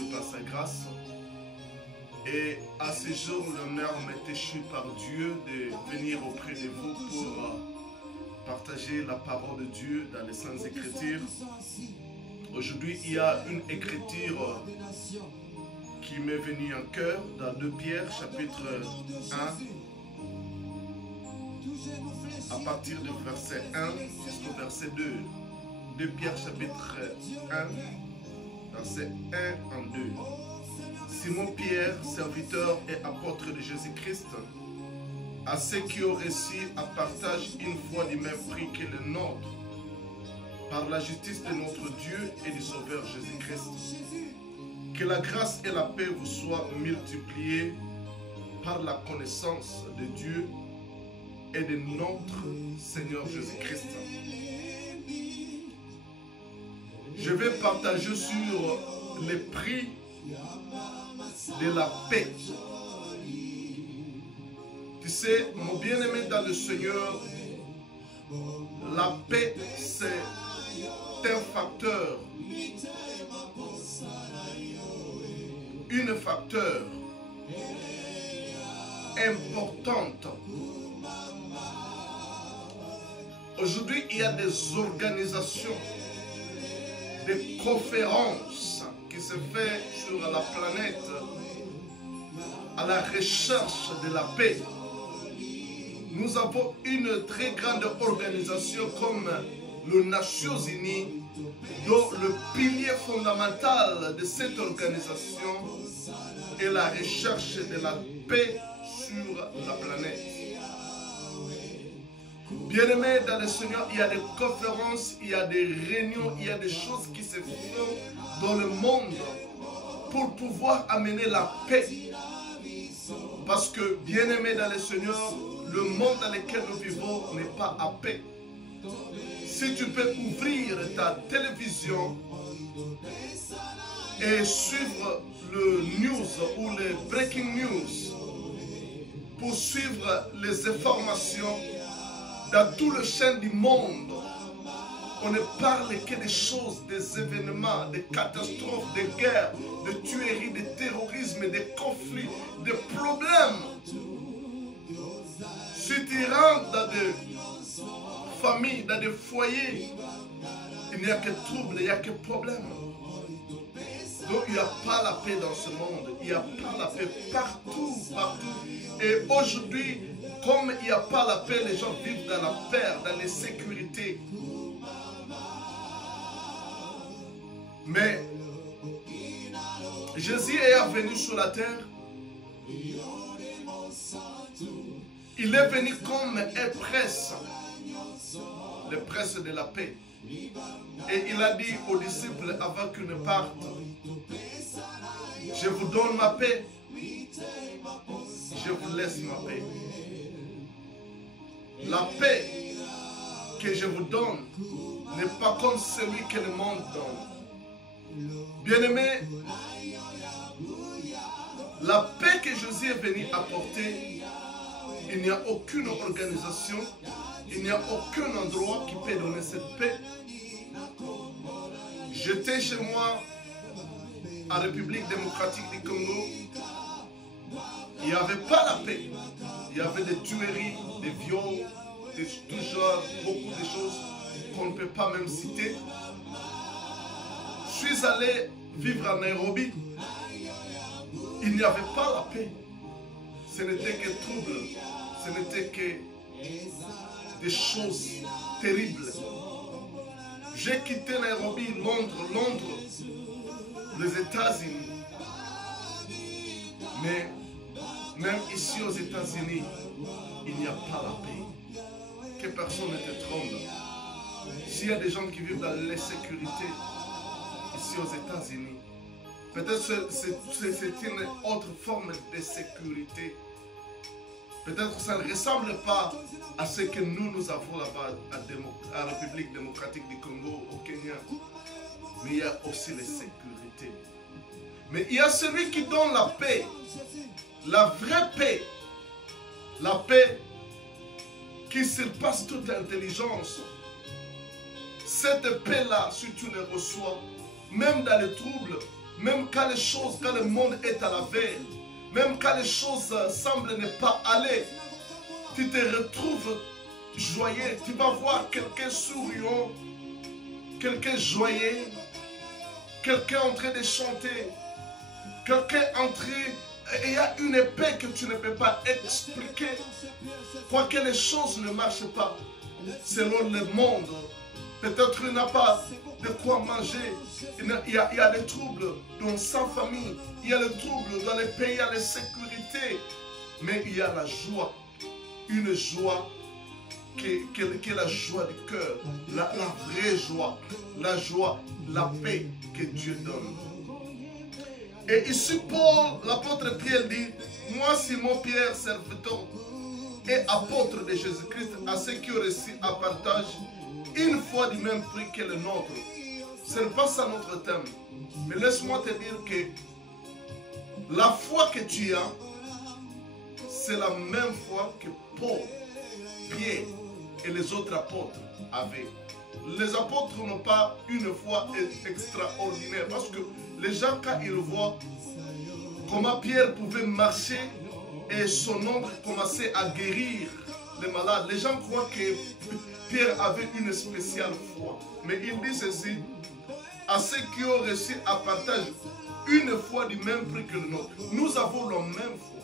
Dieu par sa grâce. Et à ce jour, l'honneur m'est échu par Dieu de venir auprès de vous pour partager la parole de Dieu dans les Saintes Écritures. Aujourd'hui, il y a une écriture qui m'est venue en cœur dans 2 Pierre chapitre 1 à partir du verset 1 jusqu'au verset 2. 2 Pierre chapitre 1 verset 1 en 2. Simon Pierre, serviteur et apôtre de Jésus-Christ, à ceux qui ont réussi à partager une foi du même prix que le nôtre, par la justice de notre Dieu et du Sauveur Jésus-Christ. Que la grâce et la paix vous soient multipliées par la connaissance de Dieu et de notre Seigneur Jésus-Christ. Je vais partager sur les prix de la paix. Tu sais, mon bien-aimé dans le Seigneur, la paix, c'est un facteur, une facteur importante. Aujourd'hui, il y a des organisations, des conférences qui se fait sur la planète à la recherche de la paix. Nous avons une très grande organisation comme les Nations Unies, dont le pilier fondamental de cette organisation est la recherche de la paix sur la planète. Bien-aimés dans le Seigneur, il y a des conférences, il y a des réunions, il y a des choses qui se font dans le monde pour pouvoir amener la paix. Parce que, bien-aimés dans le Seigneur, le monde dans lequel nous vivons n'est pas à paix. Si tu peux ouvrir ta télévision et suivre le news ou les breaking news pour suivre les informations dans tout le champ du monde, on ne parle que des choses, des événements, des catastrophes, des guerres, de tueries, de terrorisme, des conflits, des problèmes. Si tu rentres dans des familles, dans des foyers, il n'y a que trouble, il n'y a que problème. Donc il n'y a pas la paix dans ce monde, il n'y a pas la paix partout, partout. Et aujourd'hui, comme il n'y a pas la paix, les gens vivent dans la peur, dans l'insécurité. Mais Jésus est venu sur la terre. Il est venu comme un prince, le prince de la paix. Et il a dit aux disciples avant qu'ils ne partent, je vous donne ma paix, je vous laisse ma paix. La paix que je vous donne n'est pas comme celui que le monde donne. Bien-aimés, la paix que Jésus est venu apporter, il n'y a aucune organisation, il n'y a aucun endroit qui peut donner cette paix. J'étais chez moi en République démocratique du Congo. Il n'y avait pas la paix. Il y avait des tueries, des viols, de tout genre, beaucoup de choses qu'on ne peut pas même citer. Je suis allé vivre à Nairobi. Il n'y avait pas la paix. Ce n'était que trouble. Ce n'était que des choses terribles. J'ai quitté Nairobi, Londres, les États-Unis. Mais même ici aux États-Unis, il n'y a pas la paix. Que personne ne te trompe. S'il y a des gens qui vivent dans l'insécurité ici aux États-Unis, peut-être que c'est une autre forme de sécurité. Peut-être que ça ne ressemble pas à ce que nous avons là-bas à la République démocratique du Congo, au Kenya. Mais il y a aussi la sécurité. Mais il y a celui qui donne la paix, la vraie paix. La paix qui surpasse toute intelligence. Cette paix-là, si tu le reçois, même dans les troubles, même quand les choses, quand le monde est à la veille, même quand les choses semblent ne pas aller, tu te retrouves joyeux. Tu vas voir quelqu'un souriant, quelqu'un joyeux, quelqu'un en train de chanter, quelqu'un en train... Il y a une paix que tu ne peux pas expliquer. Quoique les choses ne marchent pas selon le monde, peut-être il n'a pas de quoi manger. Il y a des troubles dans sa famille. Il y a des troubles dans les pays, il y a l'insécurité. Mais il y a la joie. Une joie qui est la joie du cœur. La vraie joie. La joie, la paix que Dieu donne. Et ici, Paul, l'apôtre Pierre dit, moi, Simon Pierre, serviteur et apôtre de Jésus-Christ, à ceux qui ont reçu un partage une foi du même prix que le nôtre. Ce n'est pas ça notre thème. Mais laisse-moi te dire que la foi que tu as, c'est la même foi que Paul, Pierre et les autres apôtres avaient. Les apôtres n'ont pas une foi extraordinaire parce que les gens, quand ils voient comment Pierre pouvait marcher et son ombre commençait à guérir les malades, les gens croient que Pierre avait une spéciale foi. Mais il dit ceci, à ceux qui ont reçu à partage une foi du même prix que le nôtre. Nous avons la même foi,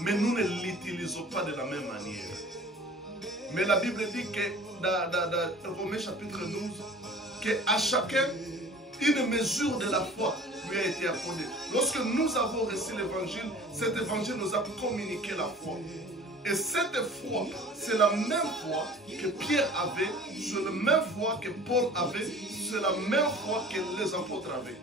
mais nous ne l'utilisons pas de la même manière. Mais la Bible dit que dans Romains chapitre 12, qu'à chacun, une mesure de la foi lui a été accordée. Lorsque nous avons reçu l'évangile, cet évangile nous a communiqué la foi. Et cette foi, c'est la même foi que Pierre avait, c'est la même foi que Paul avait, c'est la même foi que les apôtres avaient.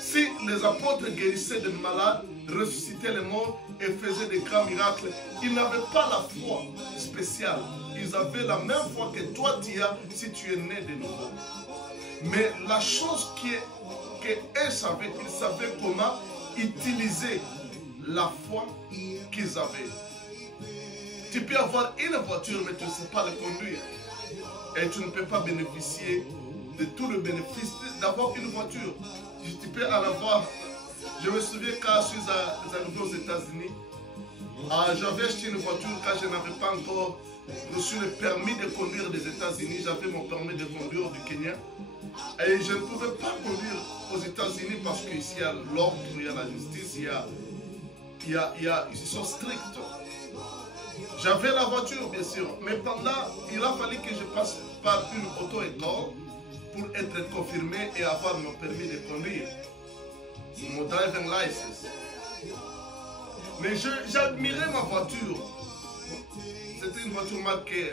Si les apôtres guérissaient des malades, ressuscitaient les morts et faisaient des grands miracles, ils n'avaient pas la foi spéciale. Ils avaient la même foi que toi tu as si tu es né de nouveau. Mais la chose qu'ils savaient, ils savaient comment utiliser la foi qu'ils avaient. Tu peux avoir une voiture, mais tu ne sais pas la conduire. Et tu ne peux pas bénéficier de tout le bénéfice d'avoir une voiture. Tu peux en avoir. Je me souviens quand je suis arrivé aux États-Unis, j'avais acheté une voiture quand je n'avais pas encore reçu le permis de conduire des États-Unis. J'avais mon permis de conduire du Kenya. Et je ne pouvais pas conduire aux États-Unis parce qu'ici, il y a l'ordre, il y a la justice, ils sont stricts. J'avais la voiture, bien sûr, mais il a fallu que je passe par une auto-école pour être confirmé et avoir mon permis de conduire, mon driving license. Mais j'admirais ma voiture. C'était une voiture marquée.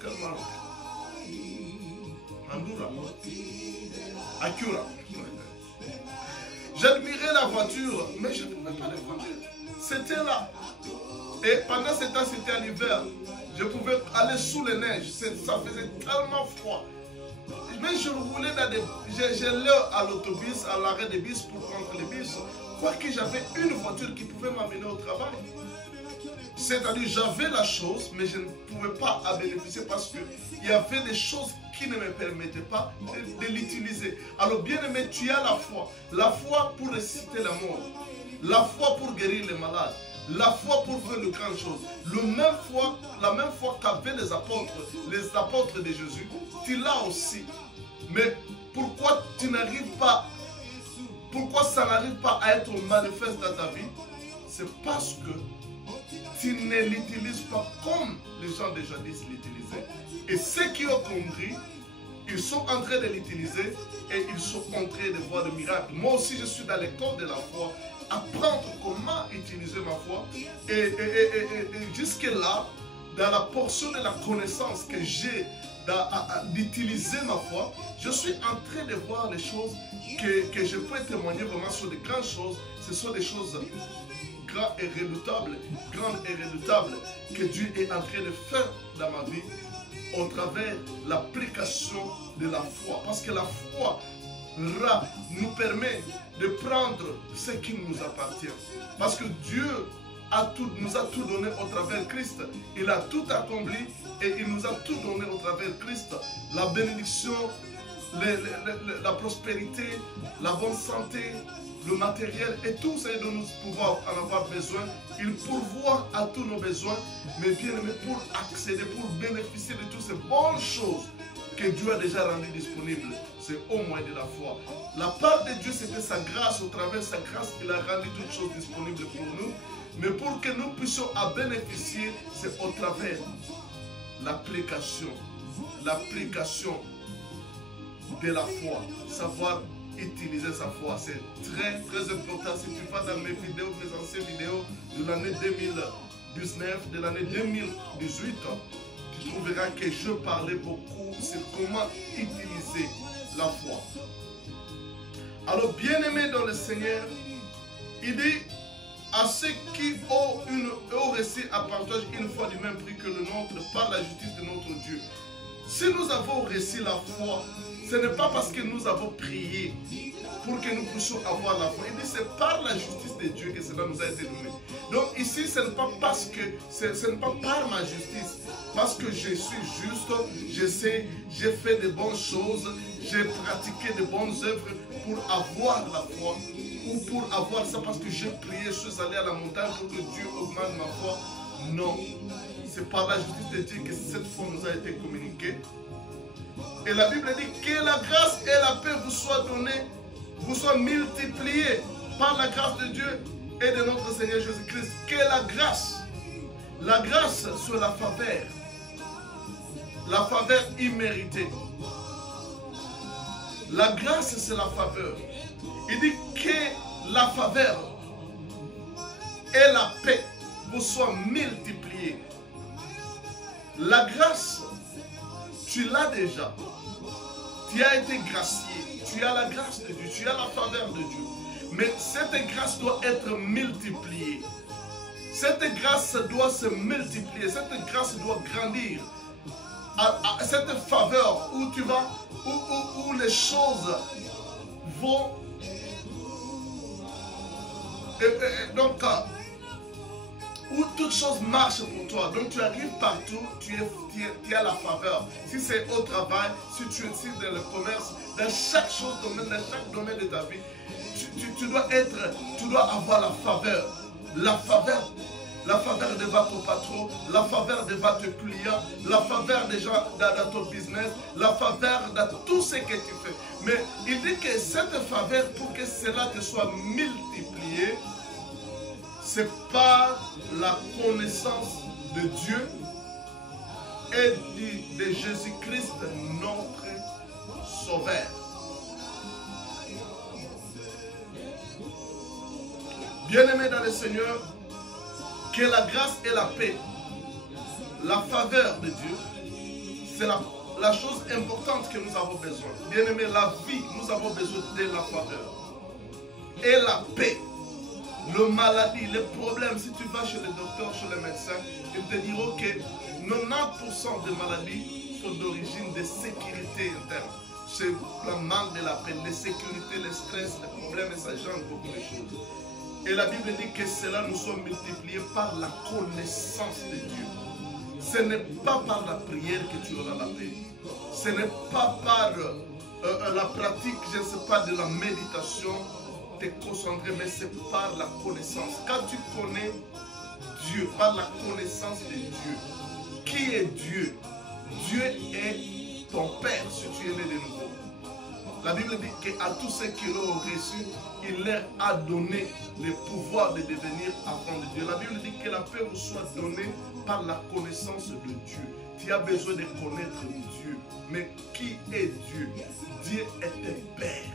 Quelle marque? Andura. Acura. J'admirais la voiture, mais je ne pouvais pas la conduire. C'était là. Et pendant ce temps, c'était à l'hiver. Je pouvais aller sous les neiges. Ça faisait tellement froid. Mais je roulais dans des... J'allais à l'autobus, à l'arrêt des bus pour prendre les bus. Quoique j'avais une voiture qui pouvait m'amener au travail. C'est-à-dire, j'avais la chose, mais je ne pouvais pas en bénéficier parce qu'il y avait des choses qui ne me permettaient pas de l'utiliser. Alors, bien aimé, tu as la foi. La foi pour ressusciter la mort. La foi pour guérir les malades. La foi pour faire de grandes choses. La même foi qu'avaient les apôtres de Jésus, tu l'as aussi. Mais pourquoi tu n'arrives pas, pourquoi ça n'arrive pas à être manifeste dans ta vie? C'est parce que tu ne l'utilises pas comme les gens déjà disent l'utiliser. Et ceux qui ont compris, ils sont en train de l'utiliser et ils sont en train de voir des miracles. Moi aussi, je suis dans l'école de la foi. Apprendre comment utiliser ma foi. Et jusque-là, dans la portion de la connaissance que j'ai d'utiliser ma foi, je suis en train de voir les choses que je peux témoigner vraiment sur de grandes choses. Ce sont des choses grandes et redoutables que Dieu est en train de faire dans ma vie au travers de l'application de la foi. Parce que la foi nous permet de prendre ce qui nous appartient. Parce que Dieu nous a tout donné au travers Christ. Il a tout accompli et il nous a tout donné au travers Christ. La bénédiction, la prospérité, la bonne santé, le matériel et tout ce dont nous pouvons en avoir besoin. Il pourvoit à tous nos besoins, mais bien aimé, pour accéder, pour bénéficier de toutes ces bonnes choses que Dieu a déjà rendues disponibles, c'est au moyen de la foi. La part de Dieu, c'était sa grâce. Au travers de sa grâce, il a rendu toutes choses disponibles pour nous. Mais pour que nous puissions en bénéficier, c'est au travers l'application de la foi, savoir utiliser sa foi. C'est très très important. Si tu vas dans mes vidéos, mes anciennes vidéos de l'année 2019, de l'année 2018, tu trouveras que je parlais beaucoup sur comment utiliser la foi. Alors, bien-aimés dans le Seigneur, il dit à ceux qui ont reçu à partage une foi du même prix que le nôtre par la justice de notre Dieu. Si nous avons reçu la foi, ce n'est pas parce que nous avons prié pour que nous puissions avoir la foi. Il dit c'est par la justice de Dieu que cela nous a été donné. Donc ici, ce n'est pas parce que, ce n'est pas par ma justice, parce que je suis juste, je sais, j'ai fait de bonnes choses, j'ai pratiqué de bonnes œuvres pour avoir la foi, ou pour avoir ça parce que j'ai prié, je suis allé à la montagne pour que Dieu augmente ma foi. Non, c'est par la justice de Dieu que cette foi nous a été communiquée. Et la Bible dit que la grâce et la paix vous soient données, vous soient multipliées par la grâce de Dieu et de notre Seigneur Jésus-Christ. Que la grâce sur la faveur imméritée. La grâce, c'est la faveur. Il dit que la faveur et la paix vous soient multipliées. La grâce, tu l'as déjà. Tu as été gracié. Tu as la grâce de Dieu. Tu as la faveur de Dieu. Mais cette grâce doit être multipliée. Cette grâce doit se multiplier. Cette grâce doit grandir. À cette faveur où tu vas, où les choses vont. Donc, où toutes choses marchent pour toi. Donc tu arrives partout, tu as la faveur. Si c'est au travail, si tu es dans le commerce, dans chaque chose, dans chaque domaine de ta vie, tu dois avoir la faveur. La faveur devant ton patron, la faveur devant tes clients, la faveur des gens dans ton business, la faveur dans tout ce que tu fais. Mais il dit que cette faveur, pour que cela te soit multiplié, c'est par la connaissance de Dieu et de Jésus-Christ, notre Sauveur. Bien-aimés dans le Seigneur, que la grâce et la paix, la faveur de Dieu, c'est la chose importante que nous avons besoin. Bien-aimés, la vie, nous avons besoin de la faveur. Et la paix. Le maladie, les problèmes, si tu vas chez le docteur, chez le médecin, ils te diront que 90% des maladies sont d'origine de sécurité interne. C'est le manque de la paix, l'insécurité, le stress, les problèmes, et ça gêne beaucoup de choses. Et la Bible dit que cela nous soit multiplié par la connaissance de Dieu. Ce n'est pas par la prière que tu auras la paix. Ce n'est pas par la pratique, je ne sais pas, de la méditation, te concentrer, mais c'est par la connaissance. Quand tu connais Dieu, par la connaissance de Dieu, qui est Dieu? Dieu est ton Père si tu es né de nouveau. La Bible dit qu'à tous ceux qui l'ont reçu, il leur a donné le pouvoir de devenir enfants de Dieu. La Bible dit que la paix vous soit donnée par la connaissance de Dieu. Tu as besoin de connaître Dieu. Mais qui est Dieu? Dieu est un Père.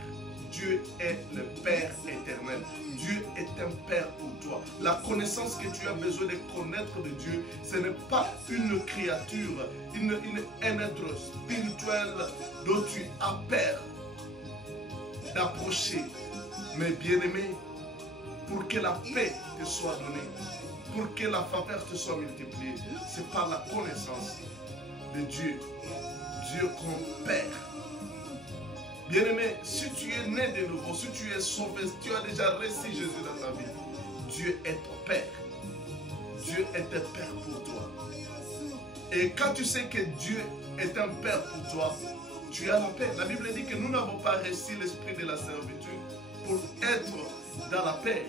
Dieu est le Père éternel. Dieu est un Père pour toi. La connaissance que tu as besoin de connaître de Dieu, ce n'est pas une créature, un être spirituel dont tu as peur d'approcher. Mais bien-aimé, pour que la paix te soit donnée, pour que la faveur te soit multipliée, c'est par la connaissance de Dieu. Dieu comme Père. Bien-aimé, si tu es né de nouveau, si tu es sauvé, si tu as déjà reçu Jésus dans ta vie, Dieu est ton Père. Dieu est un Père pour toi. Et quand tu sais que Dieu est un Père pour toi, tu as la paix. La Bible dit que nous n'avons pas reçu l'esprit de la servitude pour être dans la paix.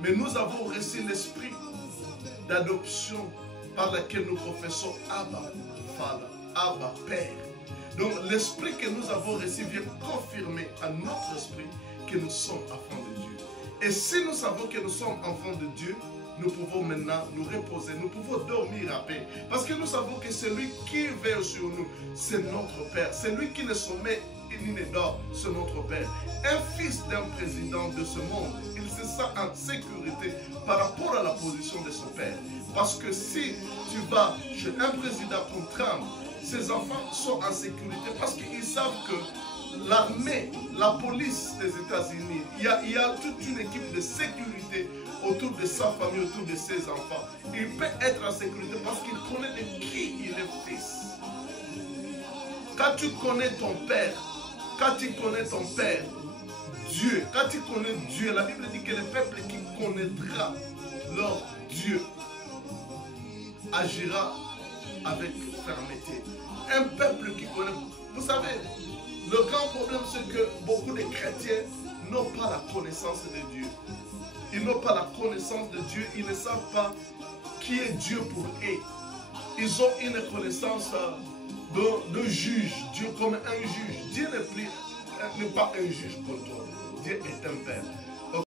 Mais nous avons reçu l'esprit d'adoption par lequel nous confessons Abba, Father, Abba, Père. Donc l'esprit que nous avons reçu vient confirmer à notre esprit que nous sommes enfants de Dieu. Et si nous savons que nous sommes enfants de Dieu, nous pouvons maintenant nous reposer, nous pouvons dormir à paix. Parce que nous savons que celui qui veille sur nous, c'est notre Père. Celui qui ne sommeille ni ne dort, c'est notre Père. Un fils d'un président de ce monde, il se sent en sécurité par rapport à la position de son Père. Parce que si tu vas chez un président comme Trump, ses enfants sont en sécurité parce qu'ils savent que l'armée, la police des États-Unis, il y a toute une équipe de sécurité autour de sa famille, autour de ses enfants. Il peut être en sécurité parce qu'il connaît de qui il est fils. Quand tu connais ton Père, quand tu connais ton Père, Dieu, quand tu connais Dieu, la Bible dit que le peuple qui connaîtra leur Dieu agira avec fermeté. Un peuple qui connaît... Vous savez, le grand problème c'est que beaucoup de chrétiens n'ont pas la connaissance de Dieu. Ils n'ont pas la connaissance de Dieu, ils ne savent pas qui est Dieu pour eux. Ils ont une connaissance de juge, Dieu comme un juge. Dieu n'est pas un juge pour toi. Dieu est un Père.